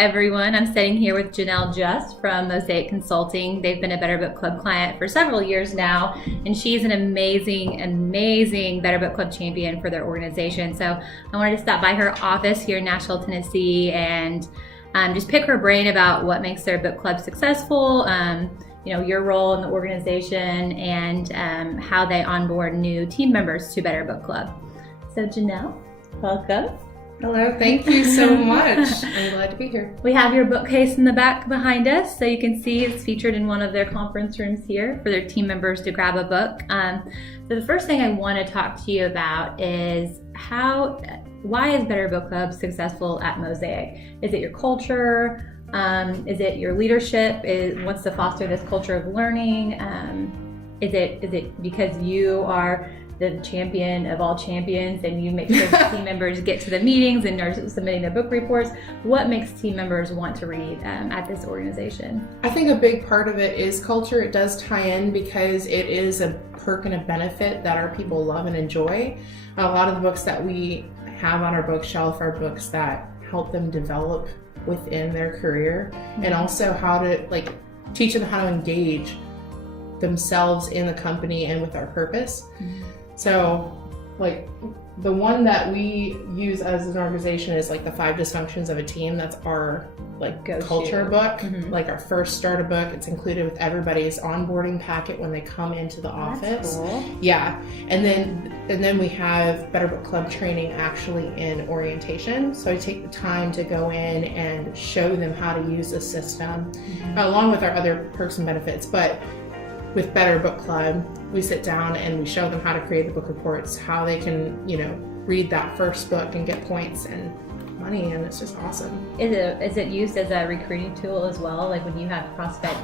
everyone. I'm sitting here with Janelle Just from Mosaic Consulting. They've been a Better Book Club client for several years now, and she's an amazing Better Book Club champion for their organization. So I wanted to stop by her office here in Nashville, Tennessee, and just pick her brain about what makes their book club successful, your role in the organization, and how they onboard new team members to Better Book Club. So Janelle, welcome. Hello, thank you so much. I'm glad to be here. We have your bookcase in the back behind us, so you can see it's featured in one of their conference rooms here for their team members to grab a book. So the first thing I want to talk to you about is why is Better Book Club successful at Mosaic? Is it your culture? Is it your leadership? Wants to foster this culture of learning? Is it because you are the champion of all champions and you make sure team members get to the meetings and are submitting their book reports? What makes team members want to read at this organization? I think a big part of it is culture. It does tie in because it is a perk and a benefit that our people love and enjoy. A lot of the books that we have on our bookshelf are books that help them develop within their career, and also how to teach them how to engage themselves in the company and with our purpose. So the one that we use as an organization is the 5 Dysfunctions of a Team. That's our culture book, our first starter book. It's included with everybody's onboarding packet when they come into the office. Cool. Yeah, and then we have Better Book Club training actually in orientation. So I take the time to go in and show them how to use the system, along with our other perks and benefits. But with Better Book Club, we sit down and we show them how to create the book reports, how they can, read that first book and get points and money, and it's just awesome. Is it used as a recruiting tool as well? Like when you have prospect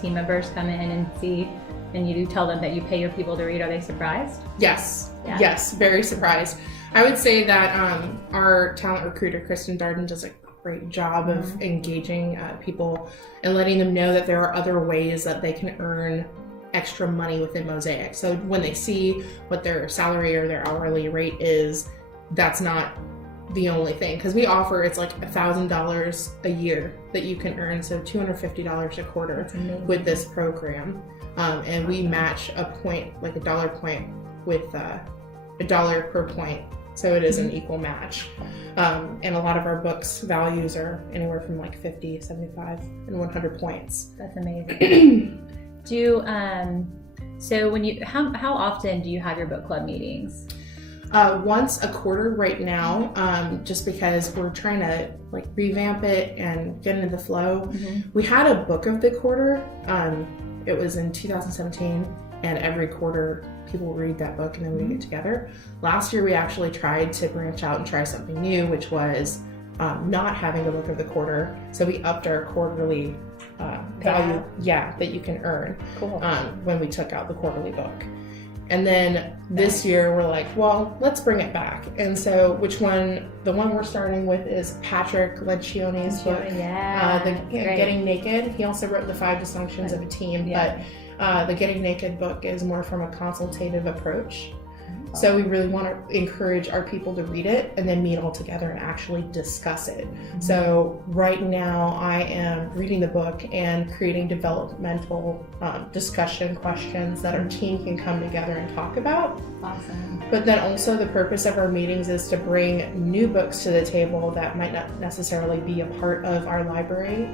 team members come in and see, and you do tell them that you pay your people to read, are they surprised? Yes. Yeah. Yes, very surprised. I would say that our talent recruiter, Kristen Darden, does a great job of engaging people and letting them know that there are other ways that they can earn extra money within Mosaic. So when they see what their salary or their hourly rate is, that's not the only thing, because we offer, it's $1,000 a year that you can earn, so $250 a quarter with this program, and we match a point, a dollar point, with $1 per point, so it is an equal match. And a lot of our books values are anywhere from 50, 75, and 100 points. That's amazing. How often do you have your book club meetings? Once a quarter right now, just because we're trying to revamp it and get into the flow. We had a book of the quarter. It was in 2017, and every quarter people read that book and then we get together. Last year we actually tried to branch out and try something new, which was not having a book of the quarter. So we upped our quarterly value that you can earn when we took out the quarterly book. And then this year we're let's bring it back. And so the one we're starting with is Patrick Lencioni's book, Getting Naked. He also wrote the 5 Dysfunctions of a Team, but the Getting Naked book is more from a consultative approach. So we really want to encourage our people to read it and then meet all together and actually discuss it. So right now I am reading the book and creating developmental discussion questions that our team can come together and talk about. Awesome. But then also the purpose of our meetings is to bring new books to the table that might not necessarily be a part of our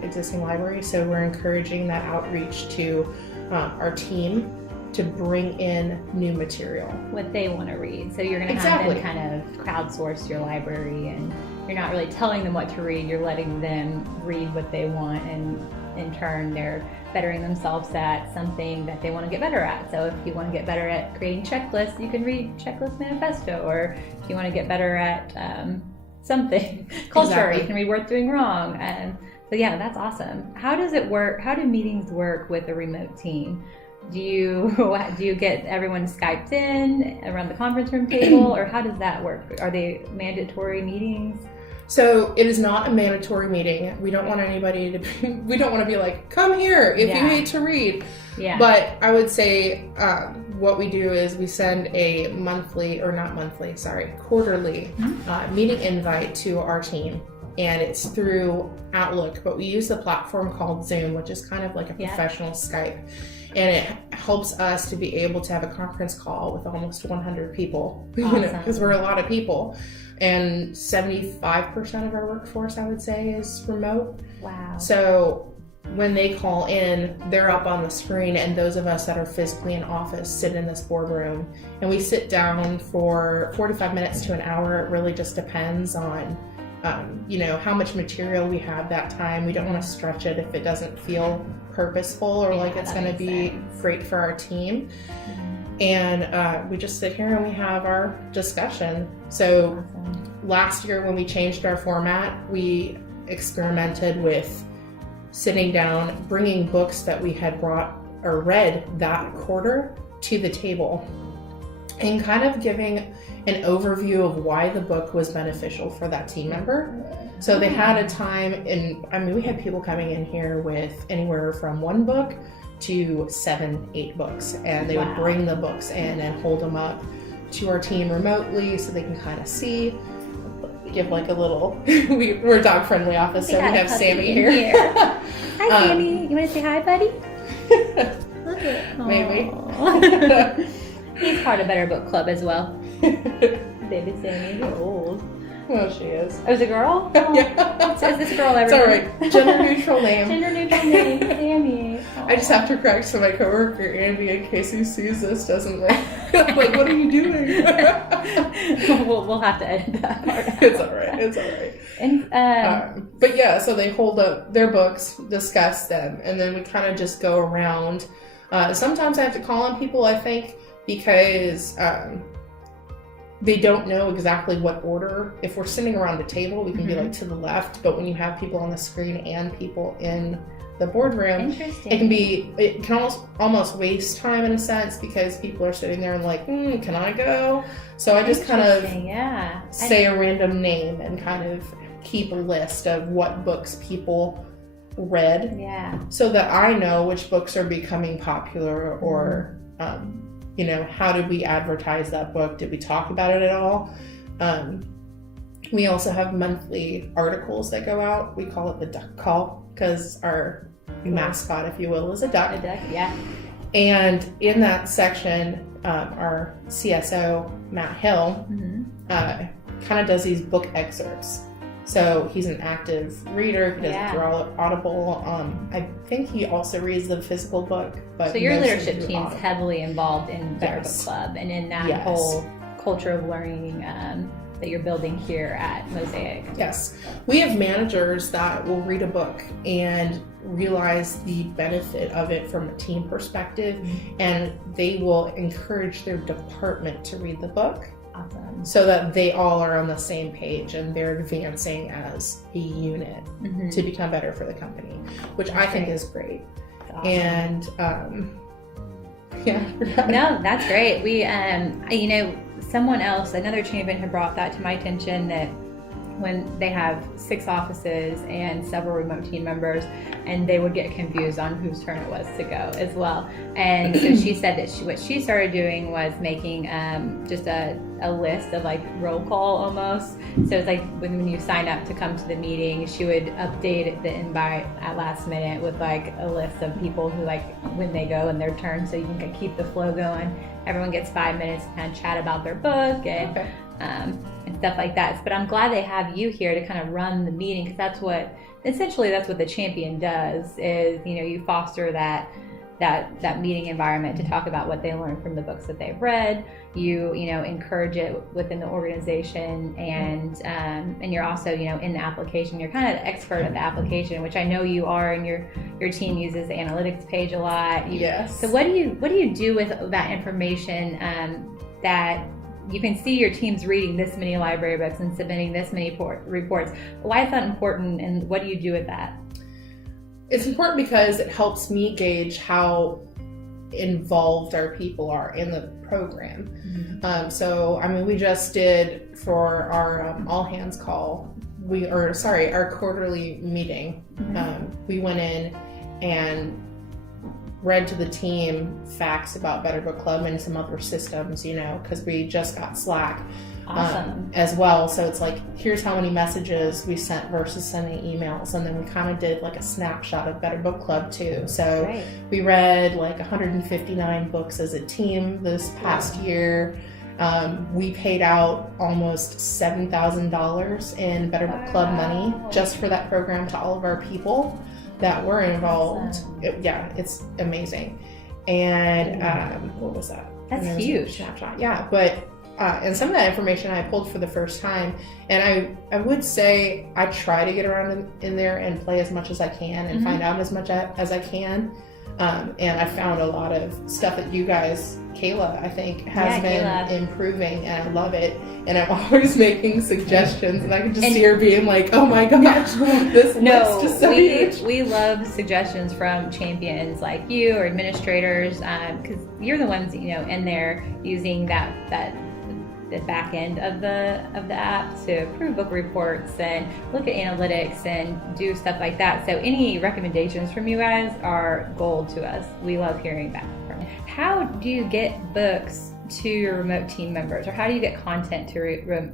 existing library. So we're encouraging that outreach to our team to bring in new material. What they want to read. So you're going to have them kind of crowdsource your library, and you're not really telling them what to read, you're letting them read what they want, and in turn they're bettering themselves at something that they want to get better at. So if you want to get better at creating checklists, you can read Checklist Manifesto, or if you want to get better at something, culture, you can read Worth Doing Wrong. So that's awesome. How does it work? How do meetings work with a remote team? Do you get everyone Skyped in around the conference room table, or how does that work? Are they mandatory meetings? So it is not a mandatory meeting. We don't want anybody to be come here if you hate to read. Yeah. But I would say what we do is we send a quarterly meeting invite to our team. and it's through Outlook, but we use a platform called Zoom, which is kind of like a professional Skype. And it helps us to be able to have a conference call with almost 100 people, because we're a lot of people. And 75% of our workforce, I would say, is remote. Wow. So when they call in, they're up on the screen, and those of us that are physically in office sit in this boardroom, and we sit down for 45 minutes to an hour. It really just depends on how much material we have that time. We don't want to stretch it if it doesn't feel purposeful or like it's going to be great for our team. And we just sit here and we have our discussion. So last year when we changed our format, we experimented with sitting down, bringing books that we had brought or read that quarter to the table, and kind of giving an overview of why the book was beneficial for that team member. So they had a time, and we had people coming in here with anywhere from 1 book to 7, 8 books, and they would bring the books in and hold them up to our team remotely so they can kind of see. Give like a little, we're a dog friendly office, so we have Sammy here. Hi Sammy, you want to say hi, buddy? Look at maybe. He's part of Better Book Club as well. Baby Sammy, you're old. Well, she is. Oh, is it a girl? Oh. Yeah. So is this girl ever? It's all right. Gender neutral name. Gender neutral name, Sammy. Aww. I just have to correct so my coworker Andy, in case he sees this, doesn't like what are you doing? we'll have to edit that part. It's all right. It's all right. And, but yeah, so they hold up their books, discuss them, and then we kind of just go around. Sometimes I have to call on people, I think, because they don't know exactly what order. If we're sitting around a table, we can be like to the left, but when you have people on the screen and people in the boardroom, it can almost waste time in a sense, because people are sitting there and like, can I go? So I just kind of say a random name and kind of keep a list of what books people read, so that I know which books are becoming popular, or how did we advertise that book? Did we talk about it at all? We also have monthly articles that go out. We call it the duck call, because our mascot, if you will, is a duck. A duck, yeah. And in that section, our CSO, Matt Hill, kind of does these book excerpts. So he's an active reader. He does it through Audible. I think he also reads the physical book. But so your leadership team's heavily involved in Better Book Club and in that whole culture of learning that you're building here at Mosaic. Yes. We have managers that will read a book and realize the benefit of it from a team perspective, and they will encourage their department to read the book. Awesome. So that they all are on the same page and they're advancing as a unit to become better for the company, which I think is great. Awesome. And no, that's great. We someone else, another champion, had brought that to my attention, that when they have 6 offices and several remote team members, and they would get confused on whose turn it was to go as well. And so she said that what she started doing was making just a list of like roll call almost. So it's like when you sign up to come to the meeting, she would update the invite at last minute with like a list of people who, like, when they go in their turn, so you can keep the flow going. Everyone gets 5 minutes to kind of chat about their book and stuff like that. But I'm glad they have you here to kind of run the meeting, because that's what the champion does, is you foster that meeting environment to talk about what they learned from the books that they've read. You encourage it within the organization, and you're also in the application. You're kind of the expert at the application, which I know you are, and your team uses the analytics page a lot. Yes. So what do you do with that information that you can see your team's reading this many library books and submitting this many reports? Why is that important, and what do you do with that? It's important because it helps me gauge how involved our people are in the program. We just did for our all hands call, our quarterly meeting. We went in and read to the team facts about Better Book Club and some other systems, because we just got Slack. Awesome. As well. So it's like, here's how many messages we sent versus sending emails. And then we kind of did like a snapshot of Better Book Club too. So we read like 159 books as a team this past year. We paid out almost $7,000 in Better Book Club money just for that program to all of our people that were involved. Awesome. It's amazing. And what was that? That's huge. Snapshot. Yeah, but and some of that information I pulled for the first time, and I would say I try to get around in there and play as much as I can and find out as much as I can. And I found a lot of stuff that you guys, Kayla, I think, has been improving, and I love it. And I'm always making suggestions, and I can just see her being like, "Oh my gosh, this list is so huge." We love suggestions from champions like you or administrators, because you're the ones, in there using the back end of the app to approve book reports and look at analytics and do stuff like that. So any recommendations from you guys are gold to us. We love hearing back from you. How do you get books to your remote team members, or how do you get content to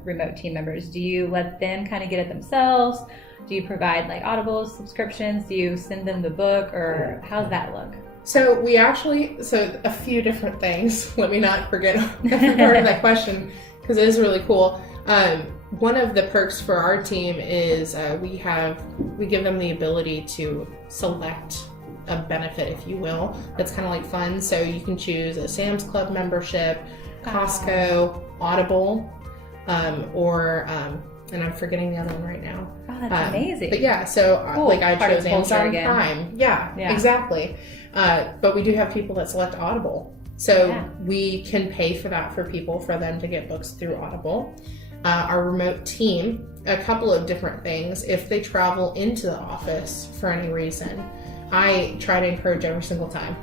remote team members? Do you let them kind of get it themselves? Do you provide like Audible subscriptions? Do you send them the book, or how's that look? So a few different things. Let me not forget every part of that question, because it is really cool. One of the perks for our team is we give them the ability to select a benefit, if you will, that's kind of like fun. So you can choose a Sam's Club membership, Costco, Audible, or and I'm forgetting the other one right now. Oh, that's amazing. But yeah, so cool. like I chose Amazon Prime. Yeah, exactly. But we do have people that select Audible. So we can pay for that for people, for them to get books through Audible. Our remote team, a couple of different things. If they travel into the office for any reason, I try to encourage every single time,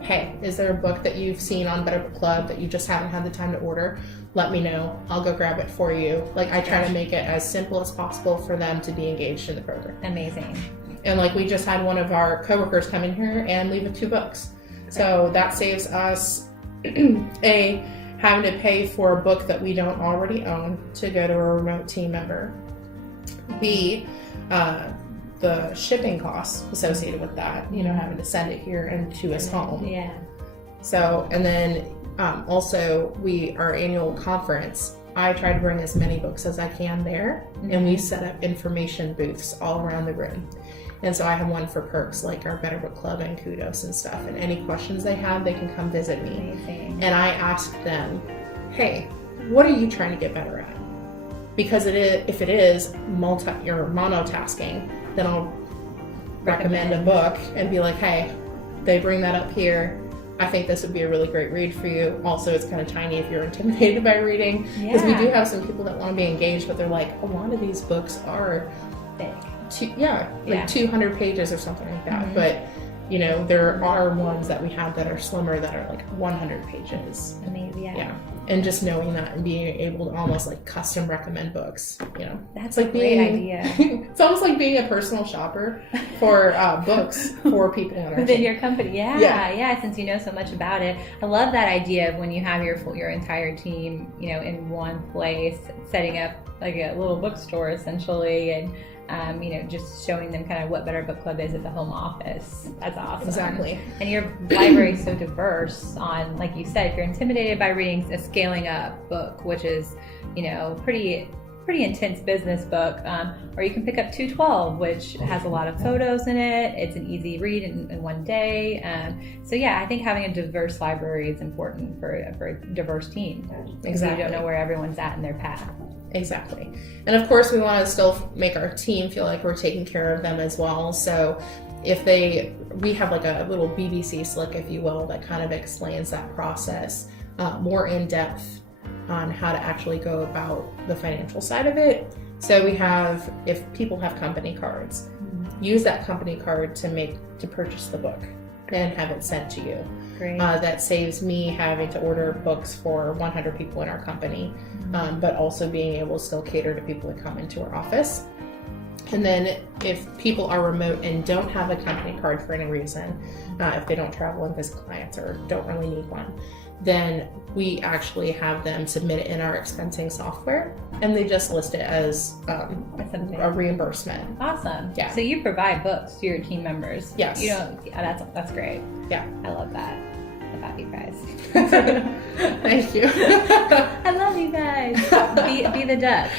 hey, is there a book that you've seen on Better Book Club that you just haven't had the time to order? Let me know. I'll go grab it for you. Like, I try to make it as simple as possible for them to be engaged in the program. Amazing. And like, we just had one of our coworkers come in here and leave with 2 books. So that saves us having to pay for a book that we don't already own to go to a remote team member. B, the shipping costs associated with that, having to send it here and to his home. Yeah. So, and then also our annual conference, I try to bring as many books as I can there, and we set up information booths all around the room. And so I have one for perks, like our Better Book Club and Kudos and stuff. And any questions they have, they can come visit me. Amazing. And I ask them, hey, what are you trying to get better at? Because if it is you're monotasking, then I'll recommend a book and be like, hey, they bring that up here. I think this would be a really great read for you. Also, it's kind of tiny if you're intimidated by reading. Because we do have some people that want to be engaged, but they're like, a lot of these books are big. 200 pages or something like that. But there are ones that we have that are slimmer that are like 100 pages. Amazing. Yeah. And just knowing that and being able to almost like custom recommend books, That's like a great idea. It's almost like being a personal shopper for books for people in our within team. your company. Yeah. Since you know so much about it, I love that idea of when you have your entire team, in one place, setting up like a little bookstore essentially, and just showing them kind of what Better Book Club is at the home office. That's awesome. Exactly. And your library is so diverse on, like you said, if you're intimidated by reading a scaling up book, which is, pretty intense business book, or you can pick up 212, which has a lot of photos in it. It's an easy read in one day. I think having a diverse library is important for a diverse team. Exactly. You don't know where everyone's at in their path. Exactly. And of course, we want to still make our team feel like we're taking care of them as well. So we have like a little BBC slick, if you will, that kind of explains that process more in depth on how to actually go about the financial side of it. So if people have company cards, use that company card to purchase the book and have it sent to you. Great. That saves me having to order books for 100 people in our company, but also being able to still cater to people that come into our office. And then if people are remote and don't have a company card for any reason, if they don't travel and visit clients or don't really need one, then we actually have them submit it in our expensing software, and they just list it as a reimbursement. Awesome. Yeah. So you provide books to your team members. Yes. You don't. Yeah, that's great. Yeah. I love that. I love you guys. Thank you. I love you guys. Be the duck.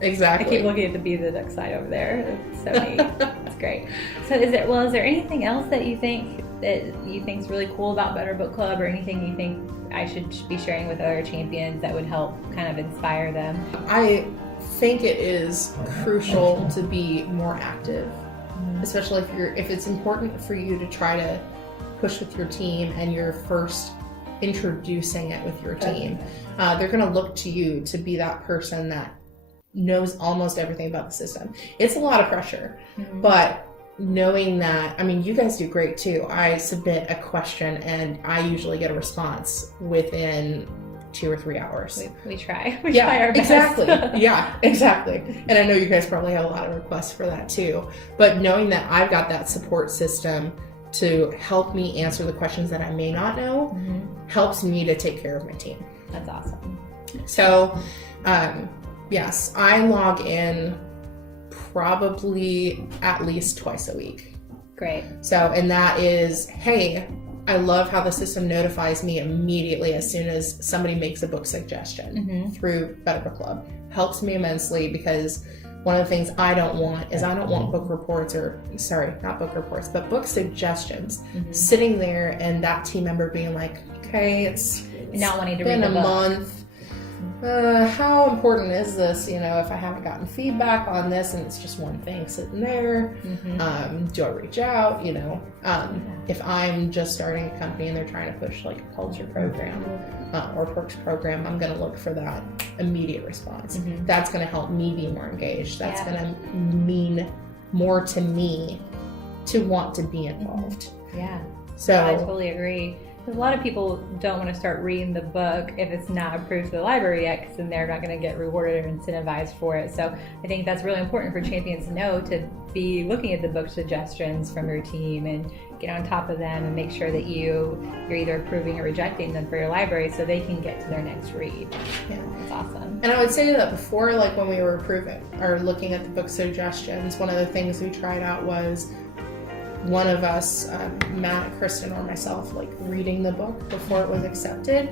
Exactly. I keep looking at the Be the Duck side over there. It's so neat. That's great. So is there anything else that you think is really cool about Better Book Club, or anything you think I should be sharing with other champions that would help kind of inspire them? I think it is crucial to be more active, especially if it's important for you to try to push with your team and you're first introducing it with your team. They're going to look to you to be that person that knows almost everything about the system. It's a lot of pressure, but knowing that, I mean, you guys do great too. I submit a question and I usually get a response within 2 or 3 hours. We try. We try our best. Exactly. Yeah, exactly. And I know you guys probably have a lot of requests for that too. But knowing that I've got that support system to help me answer the questions that I may not know helps me to take care of my team. That's awesome. So, yes, I log in probably at least twice a week. Great. So, and that is, hey, I love how the system notifies me immediately as soon as somebody makes a book suggestion through Better Book Club. Helps me immensely, because one of the things I don't want is book reports, or sorry, not book reports, but book suggestions sitting there and that team member being like, okay, it's not wanting to been read the a book. month. How important is this? You know, if I haven't gotten feedback on this and it's just one thing sitting there, do I reach out? You know, if I'm just starting a company and they're trying to push like a culture program or perks program, I'm going to look for that immediate response. That's going to help me be more engaged. That's going to mean more to me to want to be involved. Yeah. So I totally agree. A lot of people don't want to start reading the book if it's not approved to the library yet, because then they're not going to get rewarded or incentivized for it. So I think that's really important for champions to know, to be looking at the book suggestions from your team and get on top of them and make sure that you're either approving or rejecting them for your library so they can get to their next read. Yeah, that's awesome. And I would say that before, like when we were approving or looking at the book suggestions, one of the things we tried out was one of us, Matt, Kristen, or myself, like reading the book before it was accepted.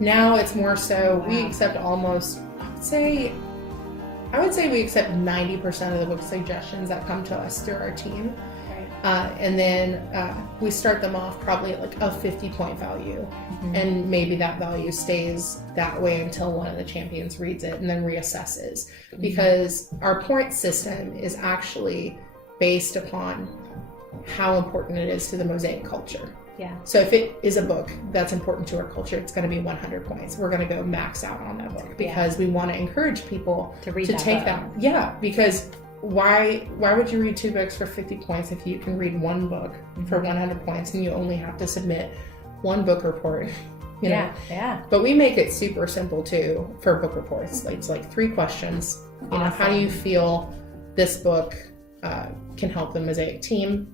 Now it's more so we accept almost, I would say we accept 90% of the book suggestions that come to us through our team. And then we start them off probably at like a 50-point value. And maybe that value stays that way until one of the champions reads it and then reassesses. Because our point system is actually based upon how important it is to the Mosaic culture. Yeah. So if it is a book that's important to our culture, it's going to be 100 points. We're going to go max out on that book because we want to encourage people to take that. Yeah, because why would you read 2 books for 50 points if you can read 1 book for 100 points and you only have to submit 1 book report? You know? Yeah. But we make it super simple too for book reports. Like, it's like 3 questions. You know, how do you feel this book can help the Mosaic team?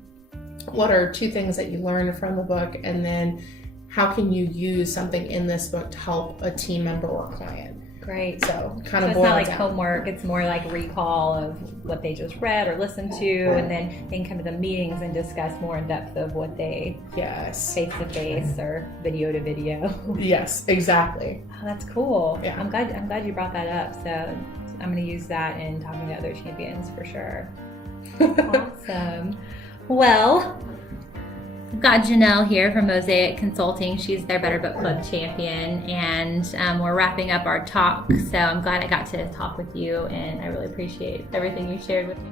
What are 2 things that you learned from the book? And then how can you use something in this book to help a team member or client? Great. So kind of it's not like homework. It's more like recall of what they just read or listened to, and then they can come to the meetings and discuss more in depth of what they face to face or video to video. Yes, exactly. Oh, that's cool. Yeah. I'm glad you brought that up. So I'm going to use that in talking to other champions for sure. Awesome. Well, I've got Janelle here from Mosaic Consulting. She's their Better Book Club champion, and we're wrapping up our talk. So I'm glad I got to talk with you, and I really appreciate everything you shared with me.